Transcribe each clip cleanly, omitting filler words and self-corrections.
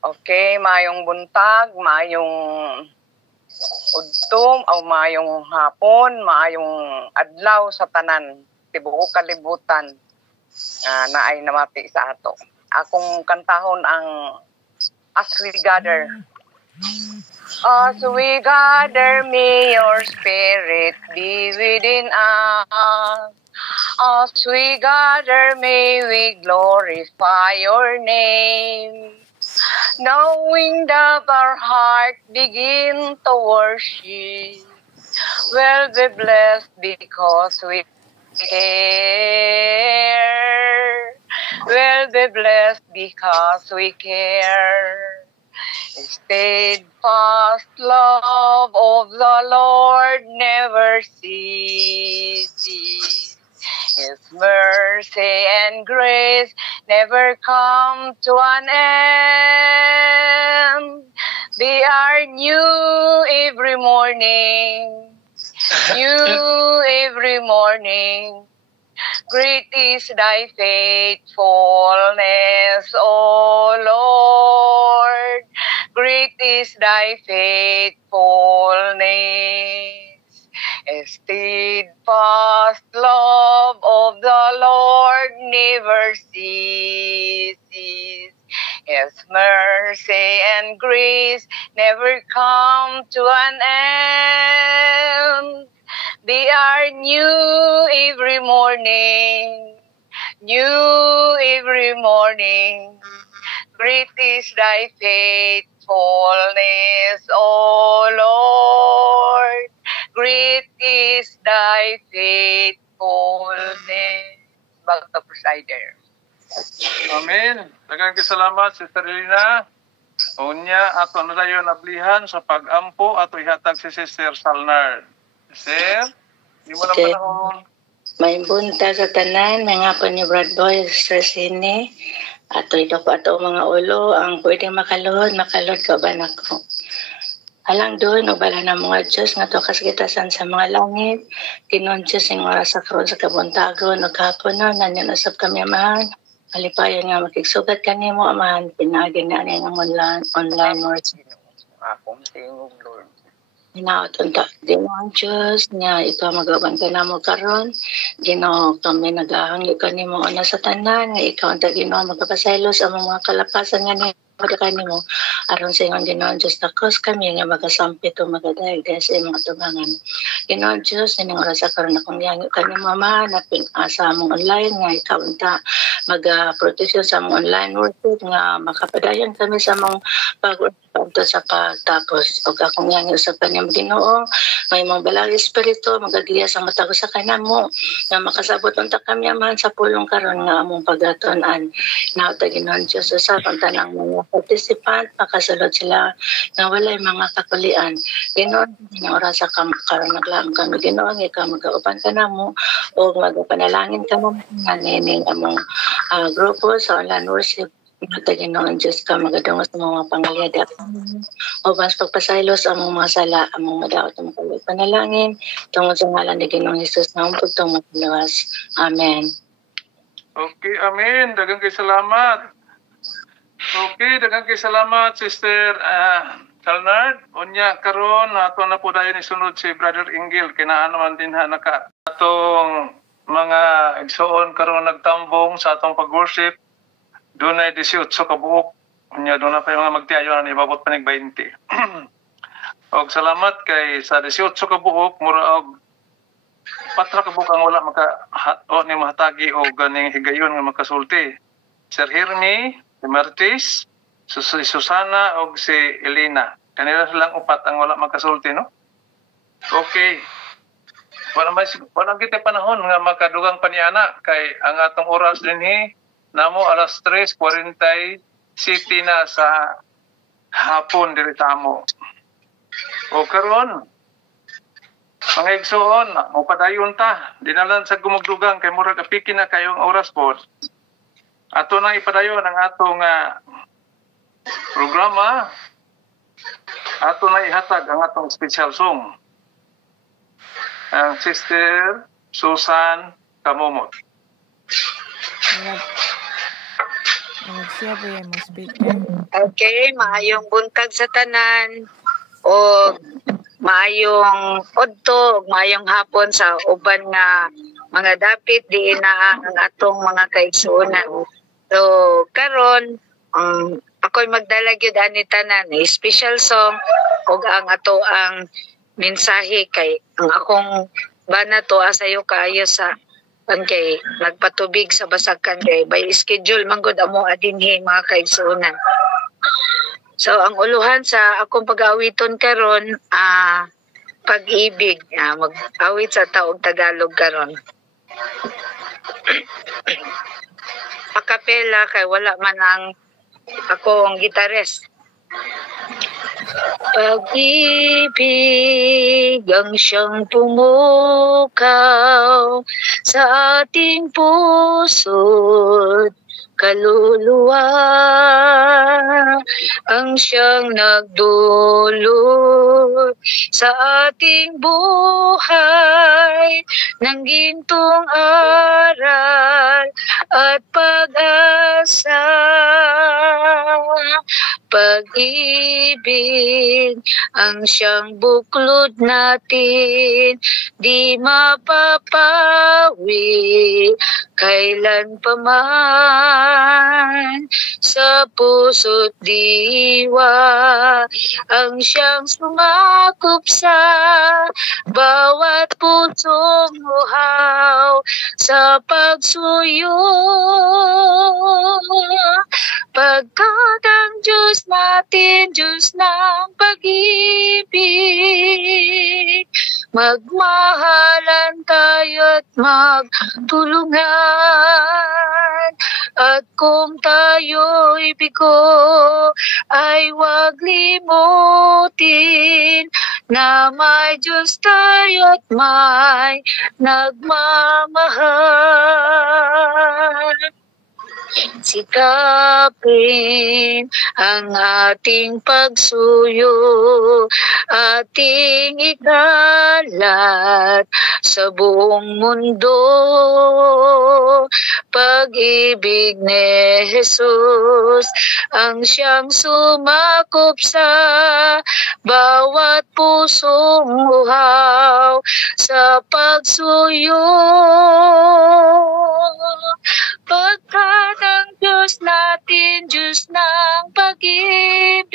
Okay, mayong buntag, mayong udto, o mayong hapon, mayong adlaw sa tanan, tibuok kalibutan na ay namati sa ato. Akong kantahon ang As We Gather. As we gather, may your spirit be within us. As we gather, may we glorify your name. Knowing that our heart begin to worship, we'll be blessed because we care. We'll be blessed because we care. The steadfast love of the Lord never ceases. His mercy and grace never come to an end. They are new every morning, new every morning. Great is thy faithfulness, O Lord. Great is thy faithfulness. A steadfast love of the Lord never ceases. His mercy and grace never come to an end. They are new every morning, new every morning. Great is thy faithfulness, O Lord. Great is thy faithfulness. Bagta Presider. Amen. Daghang salamat, Sister Elena. Unya, ato na dayon ablihan sa pag-ampo ato ihatag si Sister Salnard. Sir, di mo lang panahon. May bunta sa tanan, mga po ni Brad Boy, Sister Sine. Ato ito po ato mga ulo, ang pwedeng makalod ka ba na ko. Alang doon, bala na mga Diyos, nga to kasigitasan sa mga langit. Kinon Diyos, yung oras sa karoon sa kabuntago, nagkapon na, nanyan usap kami amahan. Malipayan nga makiksugat kanimo amahan, pinagin na niya ng online worship. Akong tingog, Lord. Hinautunta, Ginoong Diyos, nga ikaw magaban ka na mo karon. Ginoo, kami nagahangyo kanimo una sa tanan, nga ikaw ang Ginoo magkapasaylos ang mga kalapasan nga niya. Kanimo aron sa ingon Ginoong Diyos takos kami nga magasampit o magadaig sa imong atubangan. Ginoong Diyos ining oras sa karon akong giangyo kanimo Ama na ping-asa among online nga ikaw unta maga-protection sa among online worship nga makapadayon kami sa among pag-usap sa pagtapos og akong giangyo sa kanimo Ginoo may imong balang espiritu magagiya sa matag sa kanamo nga makasabot unta kami amahan sa pulong karon nga among pagaton-an. Naota Ginoong Diyos sa tanang mga participant, makasulod sila na walay mga kakulian. Ginoon, ng oras sa karon naglaang kami, Ginoon, ikaw mag-aupan ka na mo o magpanalangin ka mo na nining among grupo sa online worship. Mata Ginoon, Diyos ka magadungos sa mga pangalyada. O mas pagpasaylos ang mga sala, ang mga madaot ang mga panalangin, tungod sa ngalan ni Ginoong Jesus na umpagtong matulawas. Amen. Okay, amen. Daghang kay salamat. Okay, daghang kay salamat, Sister Salnard. Unya karon ato na po dayon isunod si Brother Ingil kinaan man din naka atong mga igsoon karon nagtambong sa atong pag-worship. Dunay 18 ka buok. Unya doon na pa yung mga magtiayon na ibabot pa ning 20. Og salamat kay sa 18 ka buok mura og patra ka buok ang wala ni mahatagi o ganing higayon nga makasulti. Sir Hermie, si Martis, si Susana o si Elena. Kanila silang upat ang wala makasulti, no? Okay. Walang kita panahon nga makadugang paniana kay ang atong oras dinhi namo alas 3:40 city na sa hapon diri sa amo. O karon mga igsoon, mupadayon ta. Dinalan sa gumugdugang kay murag apikin na kayong oras po. Ato na ipadayon ang atong programa. Ato na ihatag ang atong special song. Ang Sister Susan Kamomot. Siya po yan mo speaker. Okay, maayong buntag sa tanan o maayong udto, maayong hapon sa uban nga mga dapit di na ang atong mga kaigsuonan. So karon ako'y magdala gyud ani tanan special song ug ang ato ang mensahe kay ang akong bana to asayo kaayo sa kay nagpatubig sa basagkan kay by schedule man gud amo adinhi mga kaigsuonan. So ang uluhan sa akong pag-awiton karon pag-ibig, mag-awit sa taog Tagalog karon. Akapela kay wala man ang akong gitarist. Pag-ibig ang siyang pumukaw sa ating puso't kaluluwa, ang siyang nagdulot sa ating buhay ng gintong aral at pag-asa. Pag-ibig ang siyang buklod natin, di mapapawi kailan pa man. Sa puso't diwa ang siyang sumakop sa bawat pusong uhaw sa pagsuyo. Pagkat ang Diyos natin, Diyos ng pag-ibig, magmahalan tayo't magtulungan. At kung tayo'y bigo, ay huwag limutin na may Diyos tayo't may nagmamahal. Sikapin ang ating pagsuyo, ating ikalat sa buong mundo. Pag-ibig ni Jesus ang siyang sumakop sa bawat pusong uhaw sa pagsuyo. Pagkat ang Diyos natin, Diyos ng pag-ibig,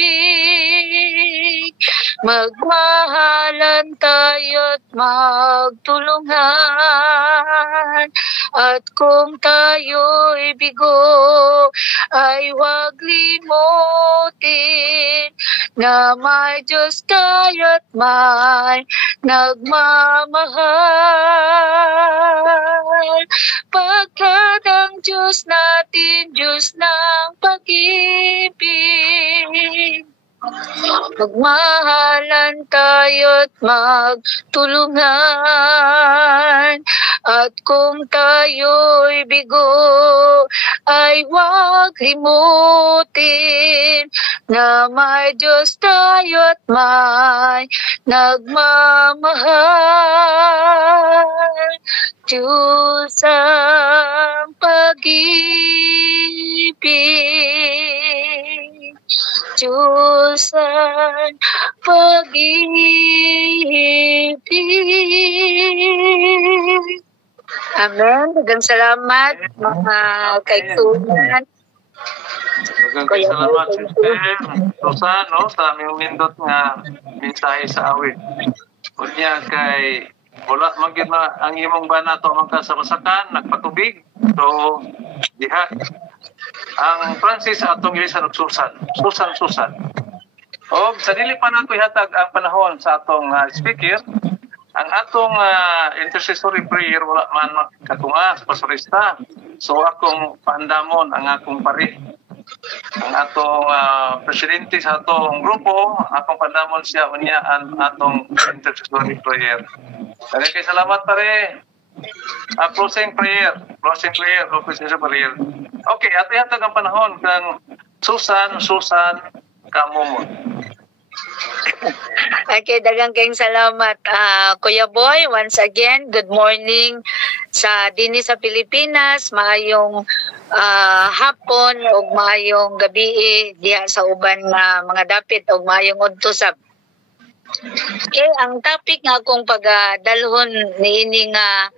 magmahalan tayo't magtulungan. At kung tayo'y bigo, ay huwag limutin na may Diyos tayo't may nagmamahal. Pagkat ang Diyos natin, Diyos ng pag-ibig, magmahalan tayo't magtulungan. At kung tayo'y bigo, ay huwag limutin na may Diyos tayo't may nagmamahal. Diyos ang pag-ibig, Diyos ang pag-ibig. Amen. Dagang salamat mga kaigsuonan. Dagang salamat Sister Susan sa aming nindot nga mensahe sa awit. Unya kay wala magyud ang imong bana to man ka sa basakan nagpatubig. So diha ang Francis atong gili sa Susan. O sa dili pa nato ihatag ang panahon sa atong speaker, ang atong intercessory prayer wala man katunga sa pastorista. So akong paandamon ang akong pari. Ang atong presidente sa atong grupo, akong paandamon siya unya ang atong intercessory prayer. Daghang kay salamat pare. Closing prayer, closing prayer. Okay, ato ihatag ang panahon kang Susan Kamumon. Okay, daghang kayong salamat. Kuya Boy, once again, good morning sa dinhi sa Pilipinas. Maayong hapon ug maayong gabi diha sa uban nga mga dapit ug maayong udto-sab. Okay, ang topic nga akong pagdalhon niini nga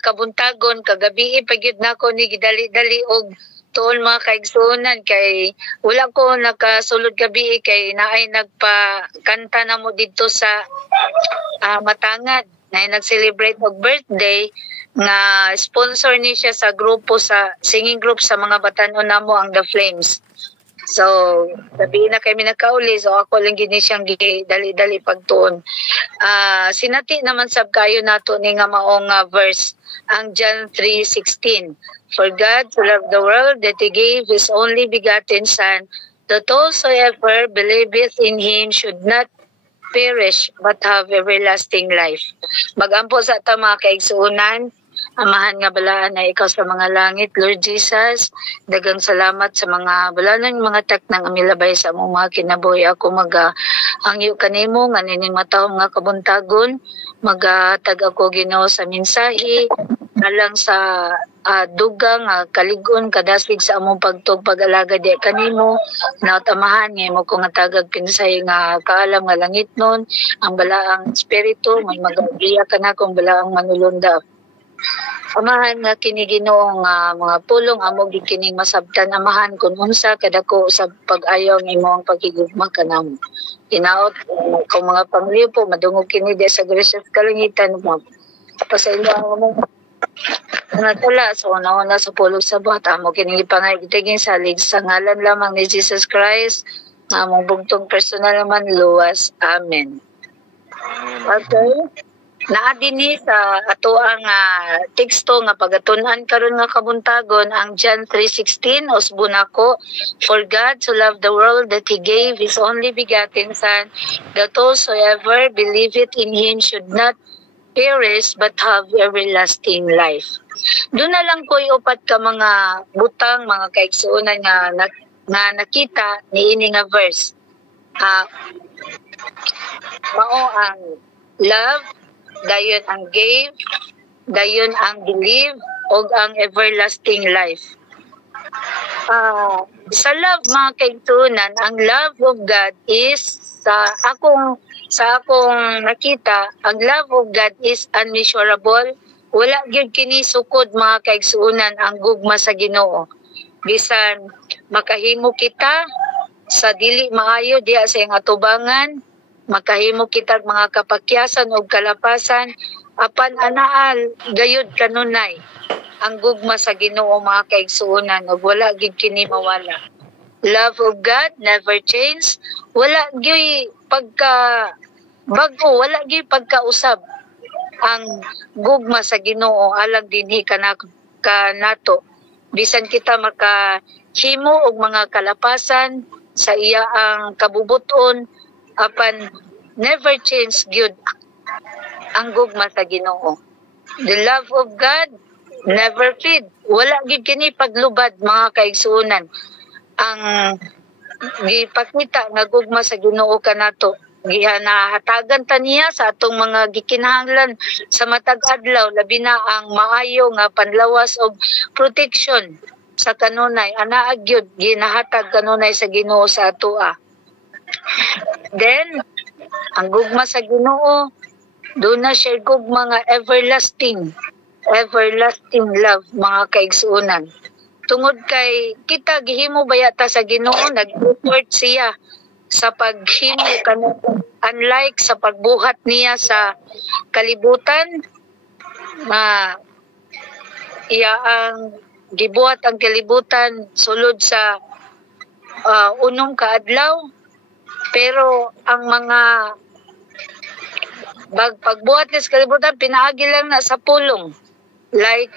kabuntagon kagabi pagyud nako ni gidali-dali og tuon mga kaigsuonan kay wala ko nakasulod gabi kay naay nagpakanta na mo dito sa Matangad na nag-celebrate og birthday nga sponsor ni siya sa grupo sa singing group sa mga batanon namo ang The Flames. So, sabi na kami nakauli, so ako lang gini siyang dali-dali pagtuon. Sinati naman sab kayo nato ni nga maong verse, ang John 3:16. For God to love the world that He gave His only begotten Son, that whosoever believeth in Him should not perish but have everlasting life. Magampo sa ta mga kaigsuonan, amahan nga balaan na ikaw sa mga langit, Lord Jesus. Dagang salamat sa mga balaan mga taknang amilabay sa among mga kinabuhi. Ako hangyo kanimo nga nining matahom nga kabuntagon. Magatag ako Ginoo sa mensahe alang sa dugang kaligon kadasig sa among pag-alaga di kanimo na tamahan nga mo ko nga tagag kinsay nga kaalam nga langit nun ang balaang espiritu may magagiya kana kung balaang manulunda. Amahan nga kini Ginoo nga mga pulong amo gikining masabtan amahan kun unsa kadako sa pag-ayaw nimo ang paghigugma kanamo. Tinaot kung mga pangliw po madungog kini di sa gracious kalangitan mo. Pasaylo mo nga tula so una sa pulong sa buhat amo kini pangagitigin salig sa ngalan lamang ni Jesus Christ nga among bugtong personal naman luwas. Amen. Okay. Naa dinhi sa ato ang teksto nga pagatun-an karon nga kabuntagon ang John 3:16 usbon ako, for God so loved the world that He gave His only begotten Son, that whosoever believeth in Him should not perish but have everlasting life. Doon na lang ko'y upat ka mga butang, mga kaigsuonan nga nakita ni ini nga verse. Mao ang love, dayon ang gave, dayon ang believe, o ang everlasting life. Sa love mga kaigsuonan, ang love of God is sa akong nakita, ang love of God is unmeasurable. Wala gyud kini sukod mga kaigsuonan ang gugma sa Ginoo. Bisan makahimo kita sa dili maayo diha sa iyang atubangan, makahimo kita mga kapakyasan o kalapasan, apan anaal gayud kanunay ang gugma sa Ginoo mga kaigsuonan ug wala gyud kini mawala. Love of God never change. Wala gyud bago, wala gyud pagkausab ang gugma sa Ginoo alang dinhi kanato. Bisan kita makahimo og mga kalapasan sa iya ang kabubuton, apan never change gyud ang gugma sa Ginoo. The love of God never fade. Wala gyud kini paglubad mga kaigsuonan. Ang gipakita nga gugma sa Ginoo kanato, gihanahatagan ta niya sa atong mga gikinahanglan sa matag adlaw, labi na ang maayo nga panlawas og protection sa kanunay anaa gyud ginahatag kanunay sa Ginoo sa atoa. Then ang gugma sa Ginoo doon na siya gugma nga everlasting love mga kaigsuonan. Tungod kay kita gihimo bayata sa Ginoo, nag-effort siya sa paghimo kanato, unlike sa pagbuhat niya sa kalibutan na iya ang gibuhat ang kalibutan sulod sa unong kaadlaw, pero ang mga pagbuhat niya sa kalibutan pinaagi lang na sa pulong, like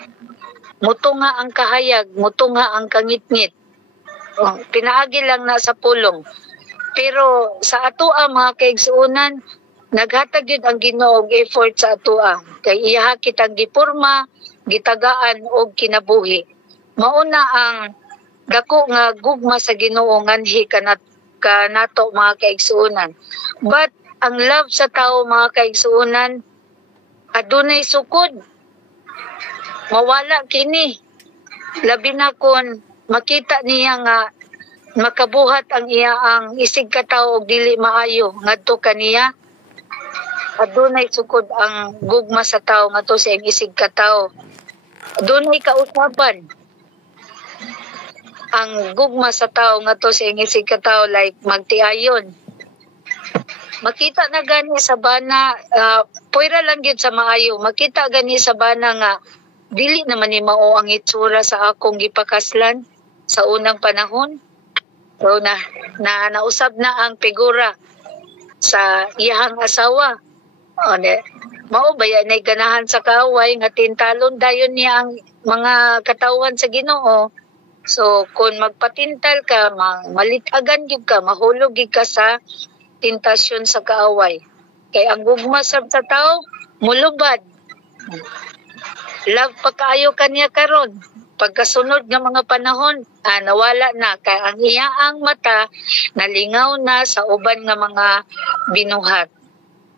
muto nga ang kahayag, muto nga ang kangitngit, pinaagi lang na sa pulong. Pero sa atoa mga kaigsuonan, naghatag yun ang Ginoo og effort sa atoa. Kay iya kitang giporma, gitagaan og kinabuhi. Mauna ang dako nga gugma sa Ginoo nganhi kanato mga kaigsuonan. But ang love sa tao mga kaigsuonan adunay sukod. Mawala kini. Labi na kun makita niya nga makabuhat ang iya ang isig katawo og dili maayo ngadto kaniya. Adunay sukod ang gugma sa tawo ngadto sa iyang isig katawo. Adunay kausaban ang gugma sa tawo ngadto sa iyang isig katawo like magtiayon. Makita na gani sa bana, puwera lang yun sa maayo. Makita gani sa bana nga dili naman ni mao ang itsura sa akong gipakaslan sa unang panahon. So nausab na ang figura sa iyang asawa. Mao ba yan ay ganahan sa kaaway nga tintalon dayon niya ang mga katawan sa Ginoo. So kung magpatintal ka, malitagan gyud ka, mahulog gyud ka sa tentasyon sa kaaway. Kay ang gugma sa tao mulubad. Love pa kaayo kaniya karon. Pagkasunod nga mga panahon, nawala na kay ang iyaang mata nalingaw na sa uban nga mga binuhat.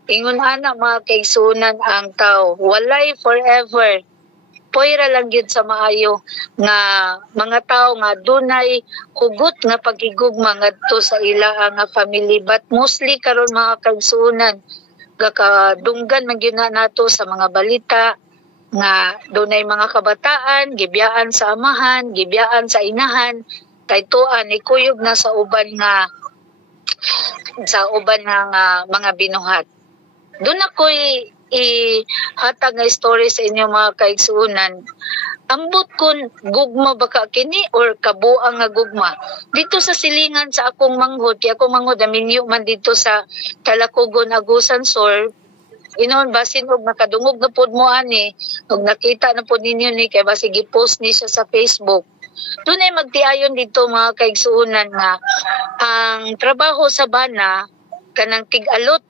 Ingon ana mga kaigsunan ang tao, walay forever. Puwera lang yun sa maayo nga mga tao nga dunay hugot nga pagigugma ngadto sa ila nga family, but mostly karon mga kaigsunan gakadunggan man gyud nato sa mga balita nga dunay mga kabataan gibiyaan sa amahan, gibiyaan sa inahan, kay tuan ikuyog na sa uban nga mga binuhat. Doon ako'y ihatag nga story sa inyo mga kaigsunan. Ambot kun gugma baka kini or kabuang nga gugma. Dito sa silingan sa akong manghod, kaya akong manghod aminyo man dito sa Talakugon, Agusan Sur. Inon basin og nakadungog na pod mo ani, og nakita na pod ninyo ni kay basi gi-post ni siya sa Facebook. Doon ay magtiayon dito mga kaigsuunan nga ang trabaho sa bana kanang tig-alot.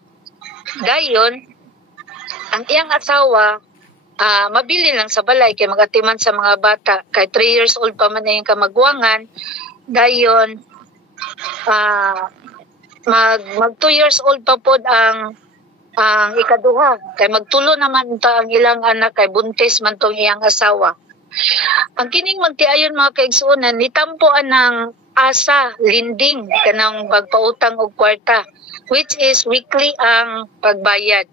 Dayon ang iyang asawa mabili lang sa balay kay magatiman sa mga bata kay 3 years old pa man na yung kamagwangan. Dayon mag 2 years old pa pod ang ikaduha kay magtulo naman ta ang ilang anak kay buntis man tong iyang asawa. Ang kining magtiayon mga kaigsuonan nitampuan ng asa linding kanang pagpautang og kwarta, which is weekly ang pagbayad.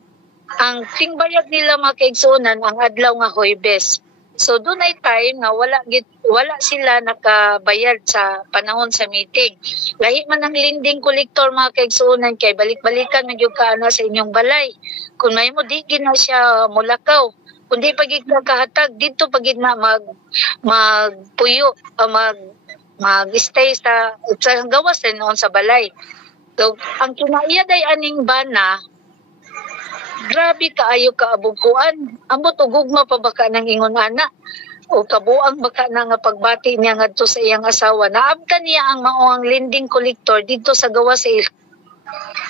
Ang tingbayad nila mga kaigsuonan ang adlaw nga Huwebes. So doon ay time nga wala sila nakabayad sa panahon sa meeting. Lahi man ang lending collector mga kaigsuonan kay balik-balikan man gyud kaana sa inyong balay. Kung may mo di na siya mulakaw, kundi pagig kahatag dito pagid na magpuyo mag-stay sa gawas din noon sa balay. So ang kinaiya day aning bana, grabe kaayo kaabukuan. Ambot og gugma pa baka nang ingon ana o kabuang baka na nga pagbati niya ngadto sa iyang asawa. Naabtan niya ang maoang lending collector dito sa gawas sa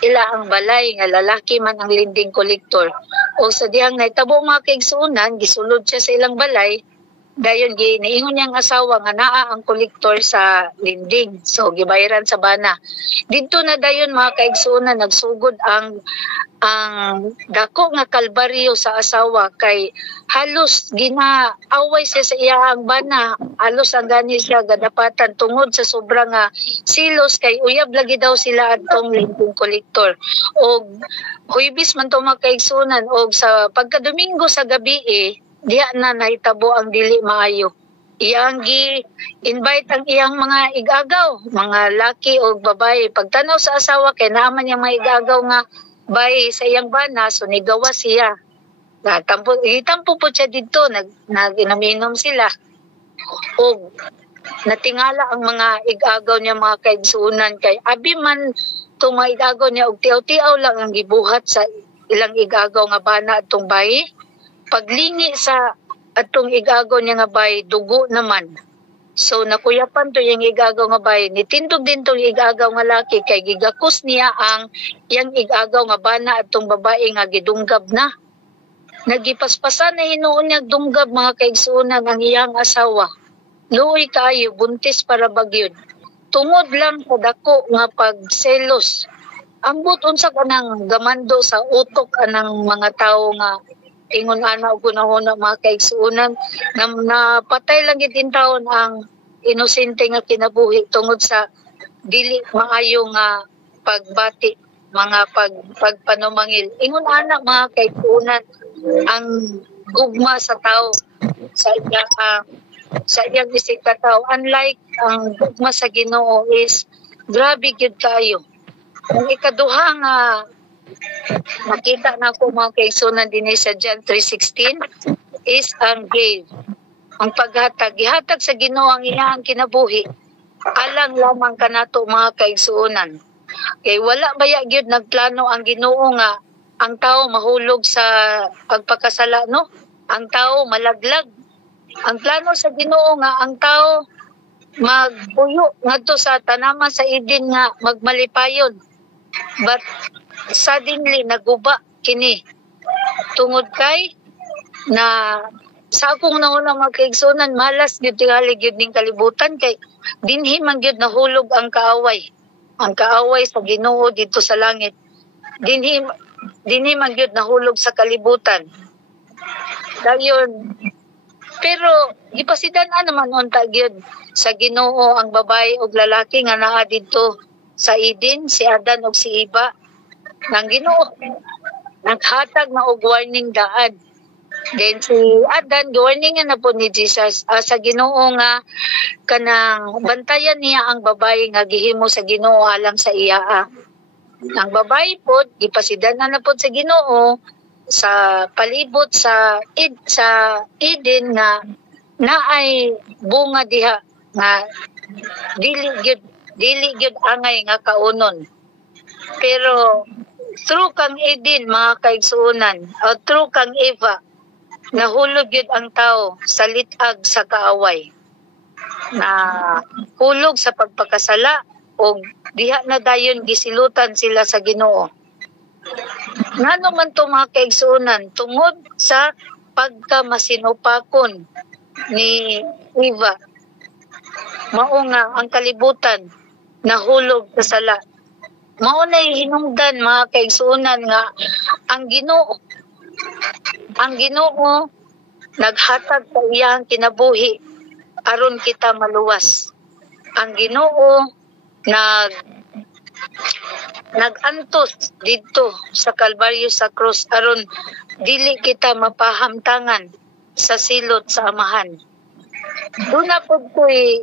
ila ang balay nga lalaki man ang lending collector. O sa dihang naitabo mga kaigsuunan, gisulod siya sa ilang balay. Dayon niingon niyang asawa nga naa ang kolektor sa lending. So gibayaran sa bana. Dito na dayon mga kaigsuonan nagsugod ang dako nga kalbaryo sa asawa kay halos ginaaway siya sa iyang bana. Halos ang gani siya gadapatan tungod sa sobra nga silos kay uyab lagi daw sila adtong lending kolektor. Og Huwebes man to mga kaigsuonan og sa pagka-Domingo sa gabi diya na nahitabo ang dili maayo. Iyang gi-invite ang iyang mga igagaw, mga laki o babae. Pagtanaw sa asawa kay naaman yung mga igagaw nga bay sa iyang bana, so nigawa siya. Itampo po siya dito, nag-inom sila. O natingala ang mga igagaw niya mga kaigsuunan kay abi man itong mga igagaw niya og tiaw-tiaw lang ang gibuhat sa ilang igagaw nga bana atong bayi. Paglingi sa atong igagaw niya nga bay, dugo naman. So nakuyapan to yung igagaw nga bay, nitindog din tong igagaw nga laki kay gigakos niya ang yang igagaw nga bana atong babae nga gidunggab na. Nagipaspasan na hinuon niya dunggab mga kaigsuunan ang iyang asawa. Luoy kaayo, buntis para bagyod. Tungod lang sa dako nga pagselos. Ambot unsa kanang gamando sa utok anang mga tawo nga ingon ana og gunahuna mga kaigsuonan na napatay lang gid in taon ang inosente nga kinabuhi tungod sa dili maayo nga pagbati mga pagpanumangil. Ingon ana mga kaigsuonan ang gugma sa tao sa iyang isip ka tao, unlike ang gugma sa Ginoo is grabe gyud kayo. Ang ikaduha nga makita na ko mga kaigsuonan dinhi sa John 3:16 is ang give. Ang paghatag, gihatag sa Ginoo ang iyang kinabuhi. Alang lamang kanato mga kaigsuonan. Kay wala baya gyud nagplano ang Ginoo nga ang tao mahulog sa pagpakasala, no? Ang tao malaglag. Ang plano sa Ginoo nga ang tao magpuyo ngadto sa tanaman sa Eden nga magmalipayon. But suddenly naguba kini tungod kay na sa akong nauna mga kaigsuonan malas gyud tingali gyud ning kalibutan kay dinhi man gyud nahulog ang kaaway sa Ginoo dito sa langit dinhi man gyud nahulog sa kalibutan dayon. Pero gipasidan-an naman unta gyud sa Ginoo ang babae ug lalaki nga naa didto sa Eden, si Adan ug si Eva. Nang Ginoo naghatag na og warning daan. Then si Adan warning na po ni Jesus sa Ginoo nga kanang bantayan niya ang babae nga gihimo sa Ginoo alang sa iya. Ang babae pod gipasidan-an na po sa Ginoo sa palibot sa Eden nga naay bunga diha nga dili gyud angay nga kaunon. Pero through kang Eden mga kaigsuonan o through kang Eva nahulog gyud ang tao sa litag sa kaaway na hulog sa pagpakasala o diha na dayon gisilutan sila sa Ginoo. Ngano man to mga kaigsuonan tungod sa pagkamasinupakon ni Eva. Mao nga ang kalibutan nahulog sa sala. Mao nay hinungdan mga kaigsuonan nga ang Ginoo naghatag sa iyang kinabuhi aron kita maluwas. Ang Ginoo nagantos dito sa Kalbaryo sa krus aron dili kita mapahamtangan sa silot sa amahan. Doon na po ko'y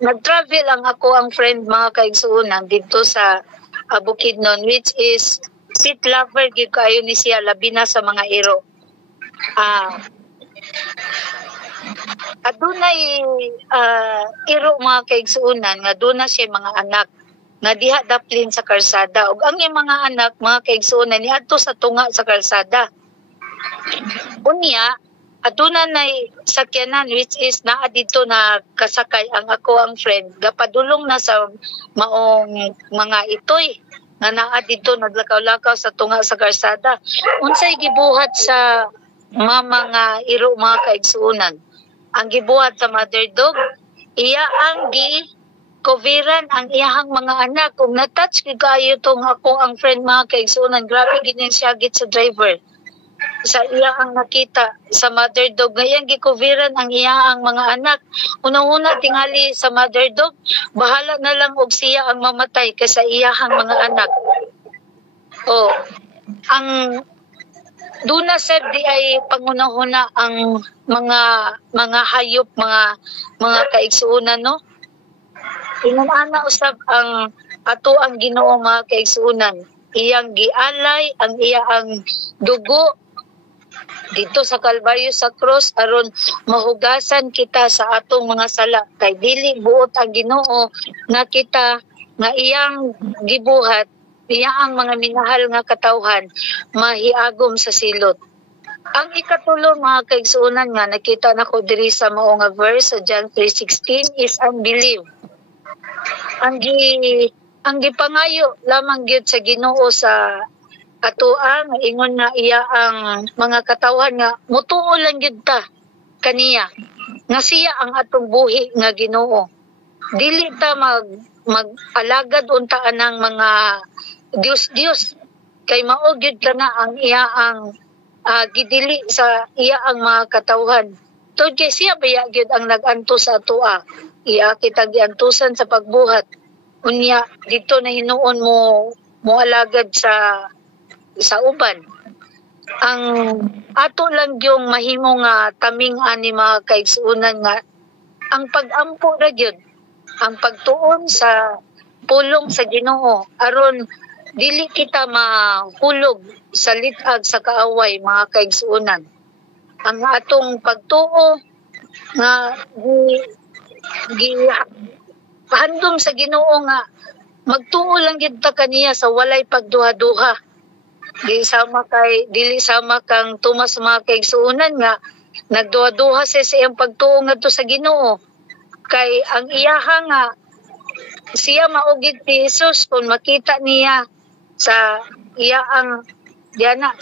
nag-travel ang friend mga kaigsuonan dito sa Bukidnon which is pet lover gyud kayo ni siya labi na sa mga iro. Adunay iro mga kaigsuonan nga doon na siya mga anak nga diha daplin sa kalsada ug ang iyang mga anak mga kaigsuonan niadto sa tunga sa kalsada. Unya aduna nay sakyanan which is naa dito na kasakay ang friend gapadulong na sa maong mga itoy nga naa dito naglakaw-lakaw sa tunga sa kalsada. Unsay gibuhat sa mga iro mga kaigsuonan? Ang gibuhat sa mother dog iya ang coveran ang iyahang mga anak. Kung na-touch kayo itong ang friend mga kaigsuonan, grabe ganyan siya git sa driver. Sa iya ang nakita sa mother dog, ngayon gikoveran ang iyahang mga anak. Unang-una tingali sa mother dog, bahala na lang og siya ang mamatay kaysa iyahang mga anak. Ang duna sir di ay pangunahuna ang mga hayop, mga kaigsuonan, no? Inana usab ang ato ang Ginoo mga kaigsuonan. Iyang gialay ang iyang dugo dito sa Kalbaryo sa krus aron mahugasan kita sa atong mga sala. Kay dili buot ang Ginoo nga kita nga iyang gibuhat, iyang mga minahal nga katawhan mahiagom sa silot. Ang ikatulo mga kaigsuonan nga nakita nako diri sa mao nga verse sa John 3:16 is unbelief. Ang gipangayo lamang gyud sa Ginoo sa atoa nga ingon nga iya ang mga katawhan nga mutuo lang gyud ta kaniya nga siya ang atong buhi nga Ginoo. Dili ta mag-alagad unta anang mga Dios kay mao gyud kana ang iya ang gidili sa iya ang mga katawhan. Tod kay siya baya gyud ang nag-antos sa atoa. Iya kita giantusan sa pagbuhat. Unya dito na hinuon mo alagad sa uban. Ang ato lang yung mahimo nga taming ani mga kaigsuonan nga ang pag-ampo ra gyud, ang pagtuon sa pulong sa Ginoo aron dili kita mahulog sa litag sa kaaway mga kaigsuonan. Ang atong pagtuo nga pahandom sa Ginoo nga magtuo lang gid ta kaniya sa walay pagduha-duha. Dili sama kang tumas mga kaigsuonan nga nagduha-duha sa iyang pagtuo ngadto sa Ginoo. Kay ang iyaha nga siya maugid ni Jesus kung makita niya sa iyaang diana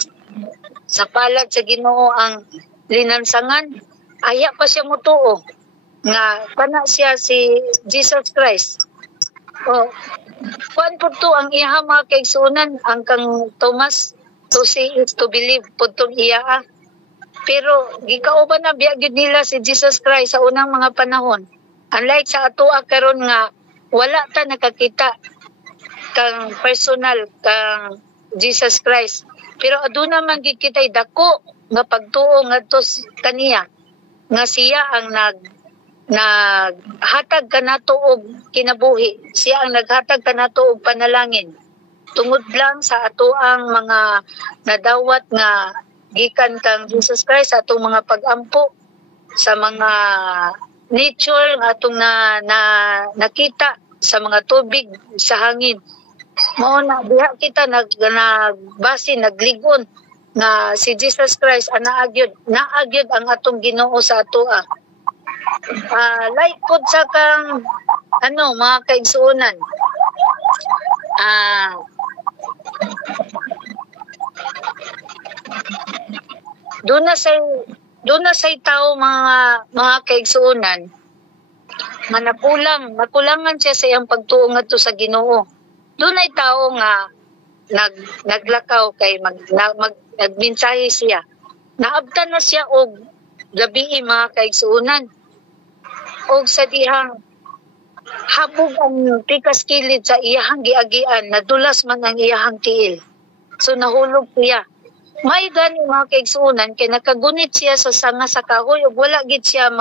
sa palad sa Ginoo ang linansangan, aya pa siya mutuo nga kana siya si Jesus Christ. O kuan po to ang iyaha mga kaigsuonan ang kang Thomas, to see is to believe putong iya. Pero gikauban na biya gyud nila si Jesus Christ sa unang mga panahon. Unlike sa atoa karon nga wala ta nakakita kang personal kang Jesus Christ. Pero aduna man gid kitay dako nga pagtuo ngadto kaniya nga siya ang naghatag kanato og kinabuhi. Siya ang naghatag kanato og panalangin. Tungod lang sa atoang mga nadawat nga gikan kang Jesus Christ sa atong mga pag-ampo sa mga nature nga atong nakita sa mga tubig sa hangin. Mao na diha kita nagbase nagligon nga si Jesus Christ naagyod ang atong Ginoo sa atoa. Like po sa kang mga kaigsuonan. Doon na say tao mga kaigsuonan nakulangan siya sa iyang pagtuo ngadto sa Ginoo. Doon ay tao nga naglakaw kay nagmensahe siya. Naabtan na siya og gabi mga kaigsuonan. Og sa dihang habog ang pikas kilid sa iyahang giagian, nadulas man ang iyahang tiil. So nahulog siya. May gani mga kaigsuonan kay nakagunit siya sa sanga sa kahoy ug wala gid siya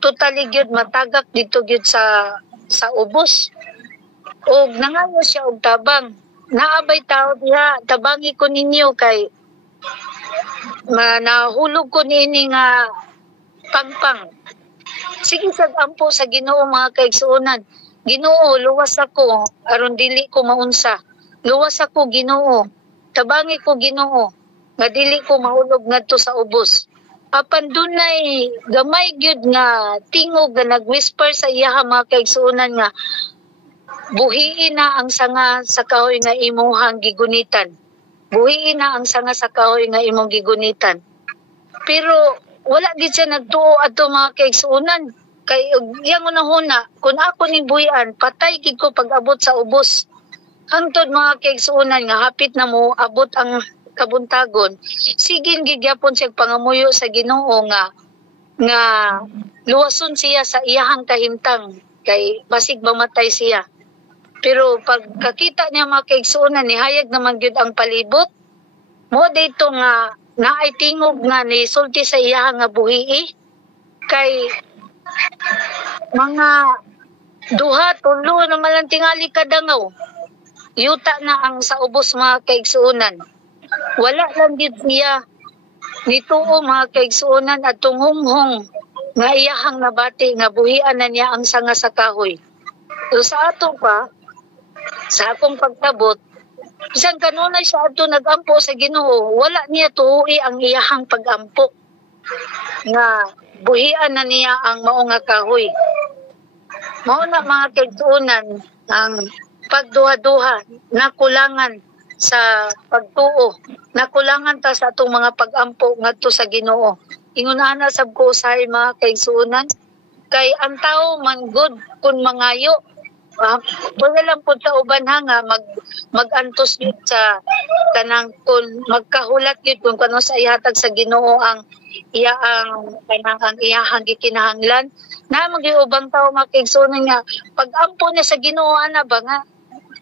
totally gyud matagak dito gyud sa ubos. Og nangayo siya og tabang. Naabay tao diha, tabangi ko ninyo kay nahulog ko niini nga pangpang. Sige ampo sa Ginoo mga kaigsuonan. Ginoo, luwas ako aron dili ko maunsa. Luwas ako Ginoo. Tabangi ko Ginoo nga dili ko mahulog ngadto sa ubos. Apan dunay gamay gyud nga tingog nga nagwhisper sa iya mga kaigsuonan nga buhiin na ang sanga sa kahoy nga imong gigunitan. Buhiin na ang sanga sa kahoy nga imong gigunitan. Pero wala gid siya nagtuo adto mga kaigsuonan. Kay iyang unahuna, kung ako ni buhian, patay gid ko pag-abot sa ubos. Hangtod mga kaigsuonan nga hapit na mo abot ang kabuntagon. Sigin gigyapon siya pangamuyo sa Ginoo nga luwason siya sa iyahang kahimtang kay basig mamatay siya. Pero pagkakita niya mga kaigsuonan, nihayag naman gyud ang palibot. Mo dito nga naay tingog nga ni sulti sa iyahang nga buhii kay mga duha tulo na malang tingali kadangaw. Yuta na ang sa ubos mga kaigsuonan. Wala lang gid siya nituo mga kaigsuonan at tunghunghong nga iyahang nabati nga buhian na niya ang sanga sa kahoy. So sa ato pa, sa akong pagtabot, isang kanunay siya ato nagampo sa Ginoo, wala niya tuoi ang iyahang pagampo nga buhian na niya ang mao nga kahoy. Mao na mga kaigsuonan ang pagduha-duha nakulangan sa pagtuo, nakulangan ta sa atong mga pagampo ngadto sa Ginoo. Ingon ana sab ko usahay mga kaigsuonan kay ang tao man good kun mangayo Wala lang po sa uban ha nga magantos yun sa kanang kun magkahulat yun kung kano sa ihatag sa Ginoo ang ang iyahang gikinahanglan na magiubang tao makigsunan nga pag-ampo niya sa Ginoo ana ba nga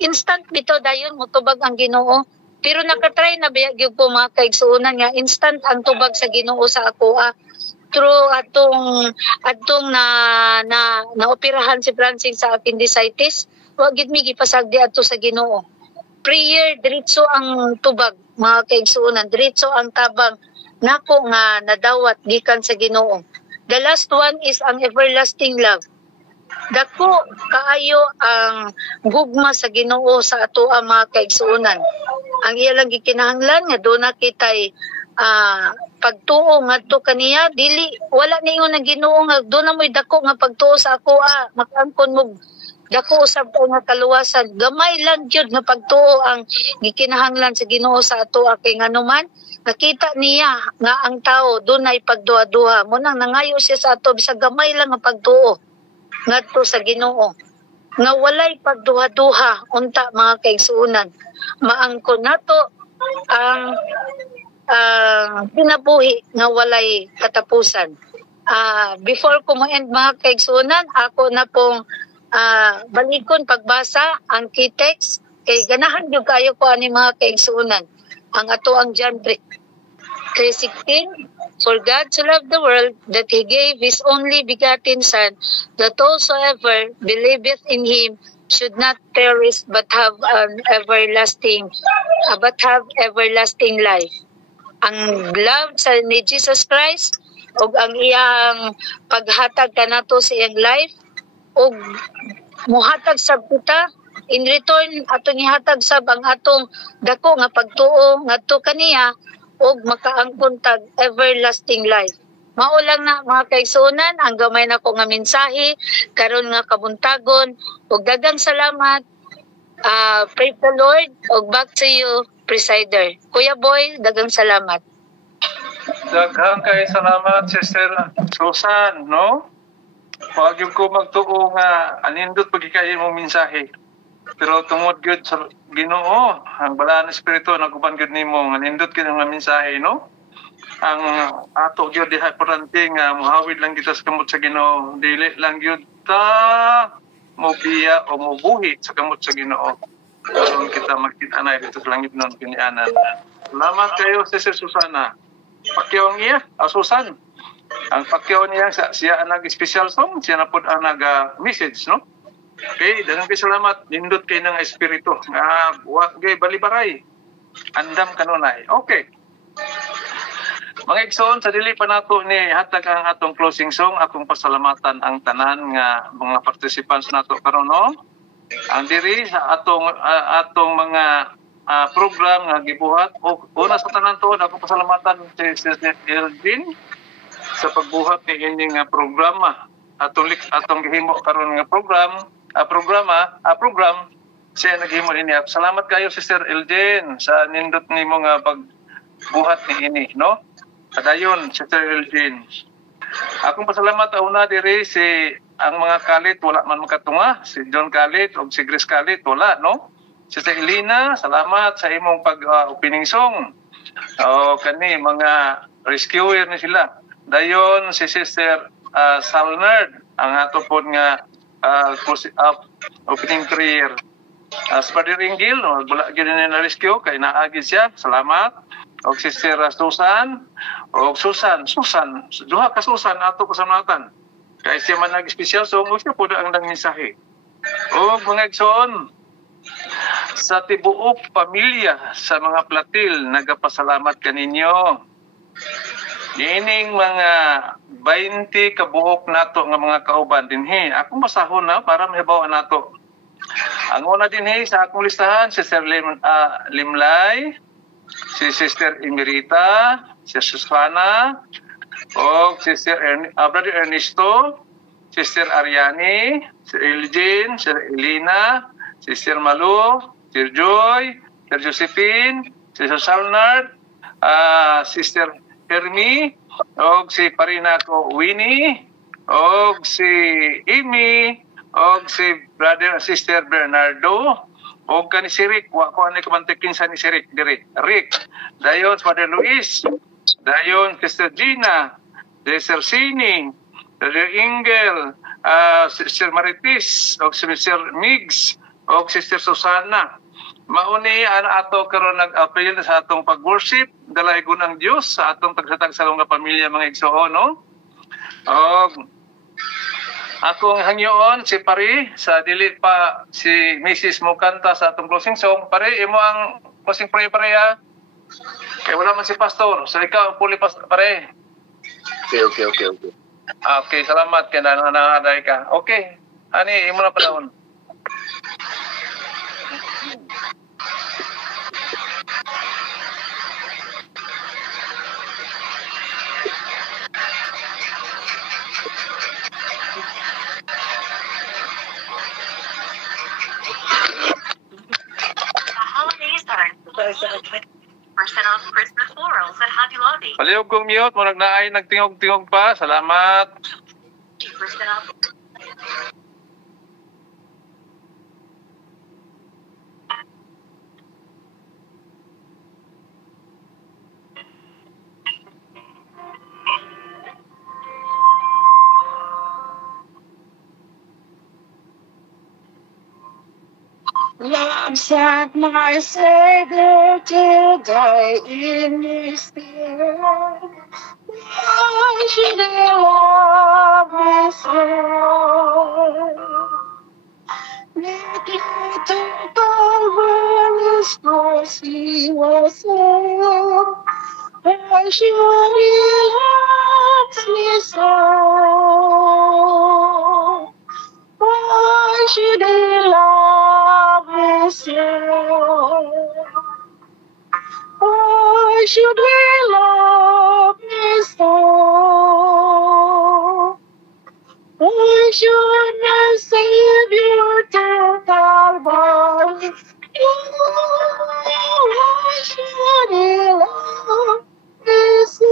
instant bitaw dayon motubag ang Ginoo. Pero nakatry na ba gyud po mga kaigsuonan nga instant ang tubag sa Ginoo sa ako through atong na operahan si Francine sa appendicitis, wa gid mi gipasagdi adto sa Ginoo. Prayer diretso ang tubag mga kaigsuonan, diretso ang tabang nako nga nadawat gikan sa Ginoo. The last one is ang everlasting love. Dako kaayo ang gugma sa Ginoo sa atoa mga kaigsuonan. Ang iya lang gikinahanglan nga do na kitay pagtuo ngadto kaniya dili wala ningon ang Ginoo nga do na moy dako nga pagtuo sa ako makaangkon mo dako usab ko nga kaluwasan gamay lang gyud nga pagtuo ang gikinahanglan sa Ginoo sa atoa kay nganuman nakita niya nga ang tao dunay pagduha-duha mo nang nangayo siya sa ato bisag gamay lang nga pagtuo ngadto sa Ginoo nga walay pagduha-duha unta mga kaigsuonan maangkon nato ang pinabuhi nga walay katapusan. Before ko mo end mga kaigsuonan, ako na pong balikon pagbasa ang key text kay ganahan gyud kayo ko ani mga kaigsuonan. Ang ato ang John 3:16, for God so loved the world that He gave His only begotten Son, that whosoever believeth in Him should not perish but have everlasting life. Ang love sa ni Jesus Christ ug ang iyang paghatag kanato sa iyang life ug muhatag sab kita in return atong ihatag sab ang atong dako nga pagtuo ngadto kaniya ug makaangkon tag everlasting life. Mao lang na mga kaigsuonan ang gamay nako nga mensahe karon nga kabuntagon ug daghang salamat. Praise the Lord ug back to you Presider. Kuya Boy, daghang salamat. Daghang kay salamat, Sister Susan, no? Huwag yung ko magtuo nga anindot pagkikain mo mensahe. Pero tungod gyud sa Ginoo, ang bala na espiritu naguban gyud nimo nga anindot gyud ang mensahe, no? Ang ato gyud diha importante nga muhawid lang kita sa kamot sa Ginoo, dili lang gyud ta mobiya o mobuhi sa kamot sa Ginoo. Karon kita makita na dito sa langit nun kinianan. Salamat kayo, Sister Susana. Pakyaw niya, Susan. Ang pakyaw niya, siya ang nag-special song, siya na po ang nag-message, no? Okay, dagang kayo salamat. Nindot kayo ng espiritu. Huwag kayo balibaray. Andam kanunay. Okay. Mga igsoon, sa dili pa nato ni hatag ang atong closing song, akong pasalamatan ang tanan nga mga participants nato karon, no? Ang diri sa atong mga program nga gibuhat o una sa tanan to ako pasalamatan si Sister Eldrin sa pagbuhat ni ining programa atong gihimo karon nga program siya naghimo ini. Salamat kayo Sister Eldrin sa nindot nimo nga pagbuhat ni ini, no? Padayon Sister Eldrin. Akong pasalamat una diri si ang mga kalit wala man makatunga, si John Kalit o si Grace Kalit wala, no? Sister Elena, salamat sa imong pag-opening song. Kani mga rescuer ni sila. Dayon si Sister Salnerd ang ato pod nga opening prayer. Sa Brother Ingil, wala gyud na rescue kay naagi siya. Salamat. Og Sister Susan, duha ka Susan ato pasalamatan. Kaya siya man nag-special song, siya po ang mensahe. O mga igsoon, sa tibuok pamilya sa mga platil, nagapasalamat kaninyo. Ining mga 20 kabuok nato nga mga kauban dinhi. Akong masahon na para mahibaw nato. Ang una dinhi sa akong listahan, si Sister Limlay, si Sister Emerita, si Susana, o Sister Brother Ernesto, Sister Ariani, Sister Elgin, Sister Elena, Sister Malu, Sister Joy, Sister Josephine, Sister Salnard, Sister Hermi, o si Parina ko Winnie, o si Amy, og si brother and sister Bernardo, og kani si Rick, wa ko ani kamantikin sa ni si Rick diri. Rick, dayon Father Luis, dayon Sister Gina, Sister Sini, Brother Ingel, Sister Maritis, og si Sister Migs, og Sister Susana. Mauni ato karon nag-appeal sa atong pag-worship, dalay gunang Dios sa atong tagsatag sa nga pamilya mga igsoon, no? Og akong hangyoon si Pari sa dili pa si Mrs. mo kanta sa atong closing song. Pari, imo ang closing prayer pare ha. Kaya wala man si pastor. So ikaw puli pastor pare. Okay. Okay, salamat kay nanahaday ka. Okay. Ani imo na panahon. Percent off Christmas florals at Hobby Lobby. Palihog kong mute, murag naay nagtingog-tingog pa. Salamat. 2% off. Love sent my Savior to die in His stead. Why should He love me so? Making to Calvary's cross He was slain. Why should He love me so? Why should He love me so? Why should He love me so? Why should my Savior take Calvary? Why should He love me so?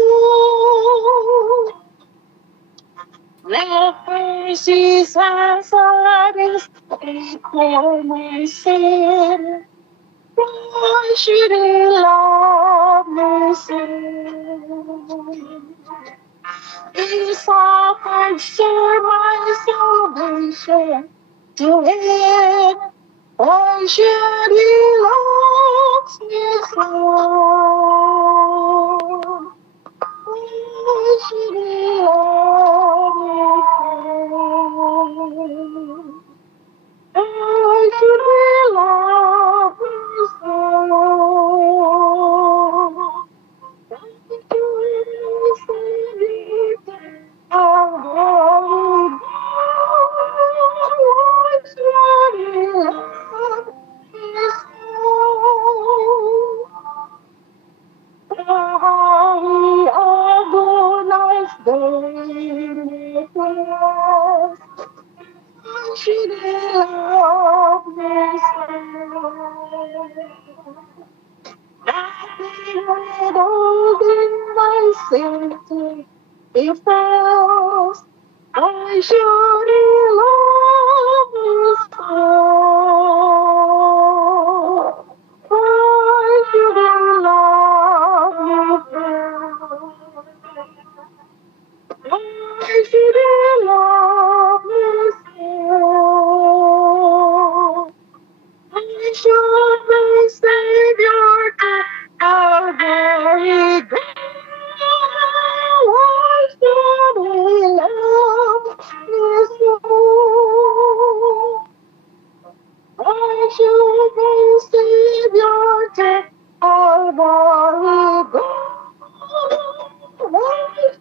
Let mercy's answer is take for my sin. Why should He love me so? He suffered for my salvation to end. Why should He love me so? Why should He love me so? Why should He love me so? Why should He save me from God? Why should He love me so? He agonized daily for us. Why should He love me so? Nothing withholding my sin He felt. Why should He love me so? Why should He love me so? Why should He love me so? Why should my Savior take Calvary go? Why should He love me so? Why should my Savior take Calvary go? Why should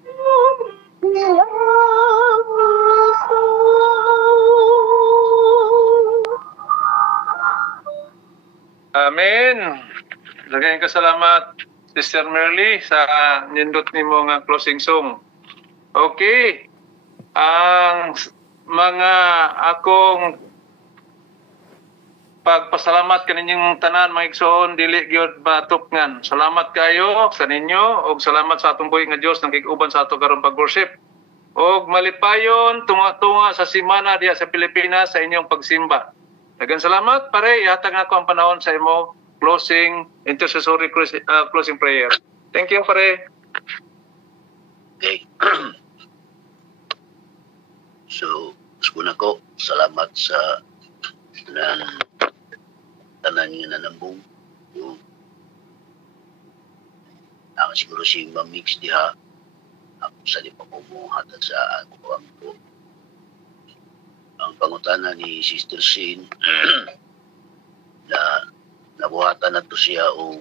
He love me so? Amen. Lagay ka salamat, Sister Merly, sa nindot nimo nga closing song. Okay. Ang mga akong pagpasalamat kaninyong tanan mga igsoon dili gyud matupngan. Salamat kayo sa ninyo ug salamat sa atong buhi nga Dios nang gig-uban sa ato karon pag-worship. o malipayon tunga-tunga sa simana diya sa Pilipinas sa inyong pagsimba. Daghang salamat pare, ihatag na ko ang panahon sa imo closing intercessory closing prayer. Thank you pare. Okay. So, una ko, salamat sa tanan niyo na nambong. Ang siguro si Mix diha, ako sa di pa kumuhatag sa ako ang po. Ang pangutana ni Sister Sin na nabuhatan na to siya o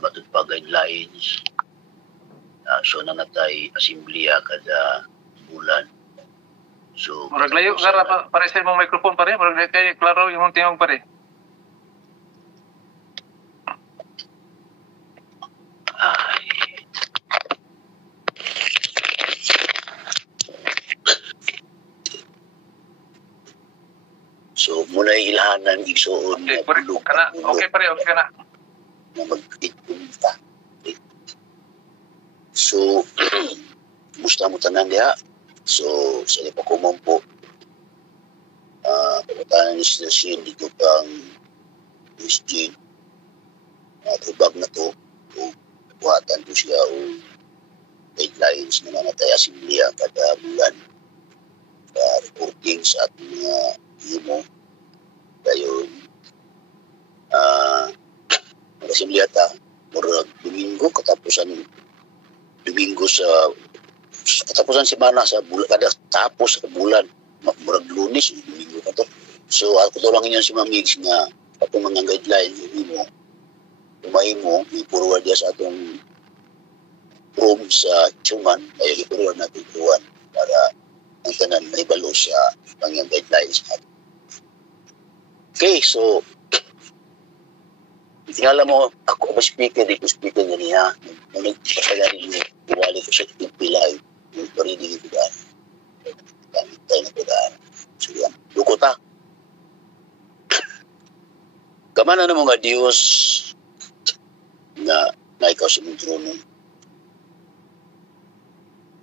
matut pa guidelines. So nanatay asimbliya kada bulan. So Murag layo gara pare sa imong microphone pare, murag kay klaro imong tingog pare. ay so muna ilhanan igsuon Okay, pare kana. Okay pare, okay kana. na magtipunta. So, musta mo tanan diha? So, sa lipa ko man po, pagkatanan ni Sister Sin dito kang Christian, tribag na to, buhatan ko siya o guidelines na nanatay asimbliya kada bulan, reporting sa ating mga himo, gayon, mag-asimbliya ta, murag Domingo, Domingo sa katapusan semana sa bulan, kada tapos sa bulan, murag Lunes, Domingo ka to. So, ako to lang yun si Mamix nga atong mga guidelines mo, mo, i-forward niya sa atong room sa Chuman, ay i-forward natin tuwan para ang tanan may balo sa mga guidelines natin. Okay, so, tingala mo, ako ba speaker, di ko speaker nga niya. Nung nagpasagarin niya, iwali ko sa pilay. Yung parinig ko daan. Gamit tayo na ko daan. So yan, lukot ha. Kamana na mga Diyos na ikaw sa mong trono.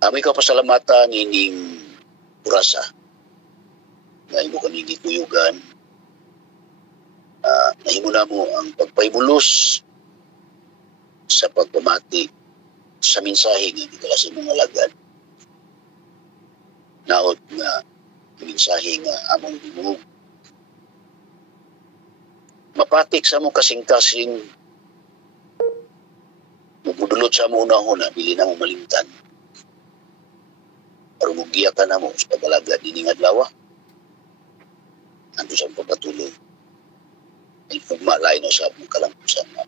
Amoy ka pasalamatan ining purasa na imo kanigi kuyugan. Nahimo na mo ang pagpaybulos sa pagpamati sa mensahe nga gidala sa mga lagad. Naot nga mensahe nga among dimug. Mapatik sa mo kasing-kasing mugudulot sa mo unahon na dili na mo malimtan. Aron mugiya ka na mo sa pagalagad dining adlaw. Ando sa pagpatuloy. Ay pagmalay na sa mong kalampusan na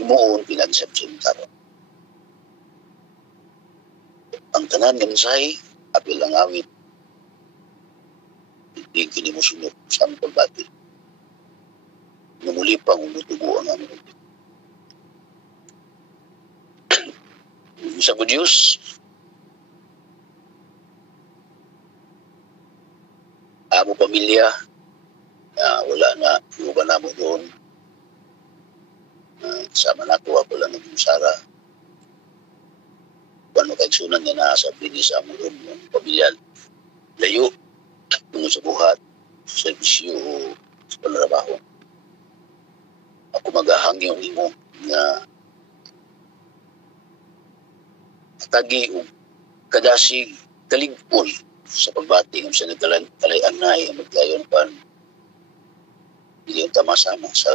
imuon pinagsabsintar. Ang tanan ng mensahe, apil ang awit. Hindi kini mo sunod sa aming pagbati. Namuli pang umutubo ang aming sa ko Diyos, amo pamilya, wala na, iuban na mo doon. Sama na ko, ako lang naging Sara. Kung ano kaigsunan niya na sa binis mo doon, yung pamilya. Layo, tungo sa buhat, sa servisyo, sa panarabaho. Ako maghahangyo mo na tagi o kadasi kaligpon sa pagbati ng sa nagkalayan na ay maglayon pa hindi yung tama-sama sa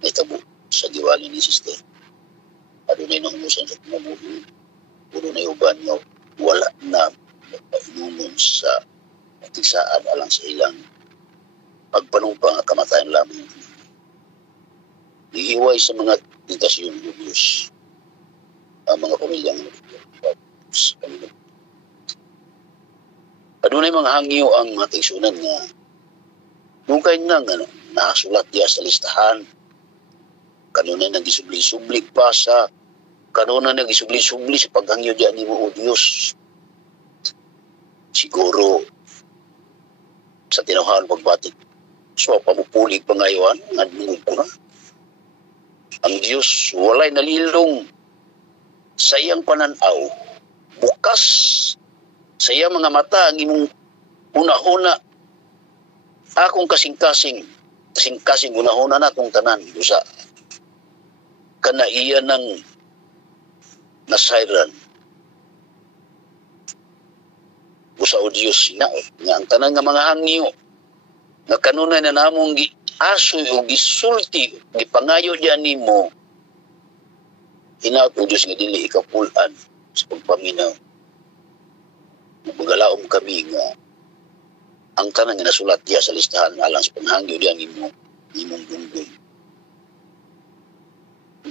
naitabo sa diwali ni Sister. Adunay nang umusan sa kumabuhi. Puro na uban nga wala na magpainungon sa matisaan alang sa ilang pagpanumpang at kamatayan lamang. Ihiway sa mga tentasyon ng Diyos ang mga pamilyang adunay mga hangyo ang ating sunan nga nung kayo na nga nakasulat diya sa listahan kanunay nagisubli-subli pa sa kanunay nagisubli-subli sa paghangyo diya ni mo o Diyos siguro sa tinawhan pagbatik so pamupulig pangayon nga nungod ko na ang Diyos walay nalilong sa iyang pananaw bukas sa iya mga mata ang imong una-una akong kasing-kasing una-una na itong tanan usa kana iya ng nasayran usa o Diyos nga ang tanan nga mga hangyo nga kanunay na namong giasoy o gisulti gipangayo diyan nimo hinaot o Diyos nga dili ikapulan sa pagpaminaw magalaom kami nga ang tanan nga nasulat diya sa listahan alang sa panghangyo diyan nimo imong dungdung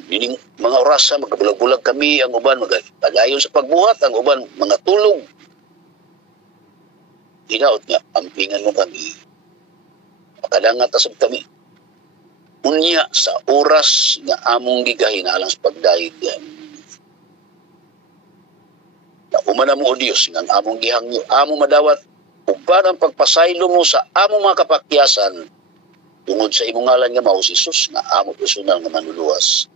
dining mga orasa magkabulag-bulag kami ang uban magpadayon sa pagbuhat ang uban mga tulog hinaot nga ampingan mo kami makadangat asab kami unya sa oras nga among gigahin alang sa pagdayeg na umana mo o Diyos nga among gihangyo among madawat uban ang pagpasaylo mo sa among mga kapakyasan tungod sa imong ngalan nga mao si Jesus nga among personal nga manluluwas.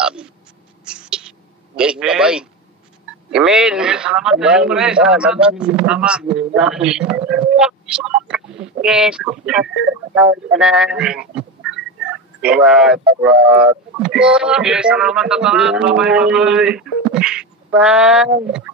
Amen. Okay, bye-bye. Amen. Salamat kayo, pre. Salamat. Yes. Salamat. Okay, salamat tataan. Bye-bye. Bye.